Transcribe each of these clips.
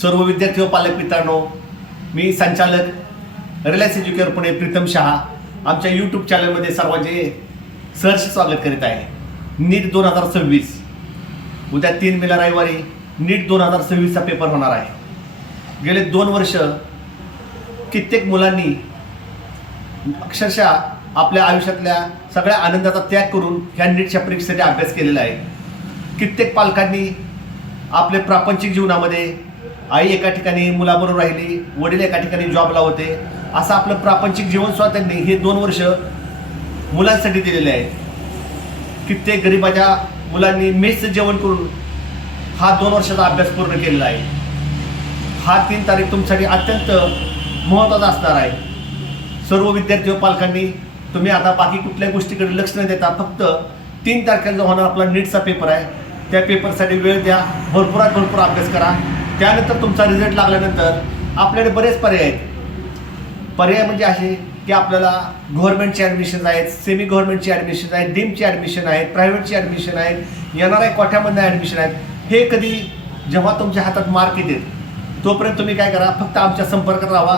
सर्व विद्यार्थी व पालक मित्रांनो, मी संचालक रिलायन्स एज्युकेअर पुणे प्रीतम शहा आमच्या यूट्यूब चॅनलमध्ये सर्वांचे सहर्ष स्वागत करीत आहे. नीट 2026 उद्या 3 मेला रविवारी नीट 2026चा पेपर होणार आहे. गेले 2 वर्ष कित्येक मुलांनी अक्षरशः आपल्या आयुष्यातल्या सगळ्या आनंदाचा त्याग करून ह्या नीटच्या परीक्षेसाठी अभ्यास केलेला आहे. कित्येक पालकांनी आपल्या प्रापंचिक जीवनामध्ये आई एका ठिकाणी मुलाबरोबर राहिली, वडील एका ठिकाणी जॉबला होते, असं आपलं प्रापंचिक जीवन सुद्धा त्यांनी हे 2 वर्ष मुलांसाठी दिलेले आहे. कित्येक गरिबाच्या मुलांनी मेसचं जेवण करून हा 2 वर्षाचा अभ्यास पूर्ण केलेला आहे. हा 3 तारीख तुमच्यासाठी अत्यंत महत्त्वाचा असणार आहे. सर्व विद्यार्थी व पालकांनी तुम्ही आता बाकी कुठल्याही गोष्टीकडे लक्ष न देता फक्त 3 तारखेला जो होणार आपला नीटचा पेपर आहे त्या पेपरसाठी वेळ द्या, भरपूरात भरपूर अभ्यास करा. त्यानंतर तुमचा रिझल्ट लागल्यानंतर आपल्याकडे बरेच पर्याय आहेत. पर्याय म्हणजे असे की आपल्याला गव्हर्नमेंटचे ॲडमिशन आहेत, सेमी गव्हर्नमेंटची ॲडमिशन आहेत, डीमची ॲडमिशन आहेत, प्रायव्हेटची ॲडमिशन आहेत, येणाऱ्या कोठ्यामधनं ॲडमिशन आहेत. हे कधी जेव्हा तुमच्या हातात मार्क येतील तोपर्यंत तुम्ही काय करा, फक्त आमच्या संपर्कात राहा.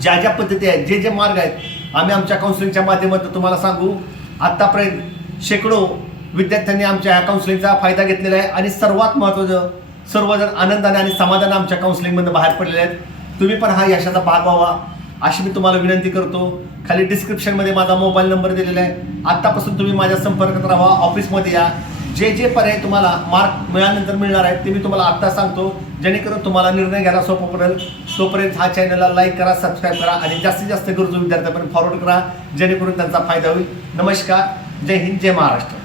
ज्या ज्या पद्धती आहेत, जे जे मार्ग आहेत आम्ही आमच्या काउन्सिलिंगच्या माध्यमातून तुम्हाला सांगू. आत्तापर्यंत शेकडो विद्यार्थ्यांनी आमच्या काउन्सिलिंगचा फायदा घेतलेला आहे आणि सर्वात महत्त्वाचं सर्वजण आनंदाने आणि समाधानाने आमच्या काउन्सिलिंगमधून बाहेर पडलेले आहेत. तुम्ही पण हा यशाचा भाग व्हावा अशी मी तुम्हाला विनंती करतो. खाली डिस्क्रिप्शनमध्ये माझा मोबाईल नंबर दिलेला आहे. आत्तापासून तुम्ही माझ्या संपर्कात राहा, ऑफिसमध्ये या. जे जे पर्याय तुम्हाला मार्क मिळाल्यानंतर मिळणार आहेत ते मी तुम्हाला आत्ता सांगतो, जेणेकरून तुम्हाला निर्णय घ्यायला सोपं पडेल. तोपर्यंत हा चॅनलला लाईक करा, सबस्क्राईब करा आणि जास्तीत जास्त गरजू विद्यार्थ्यांपर्यंत फॉरवर्ड करा, जेणेकरून त्यांचा फायदा होईल. नमस्कार, जय हिंद, जय महाराष्ट्र.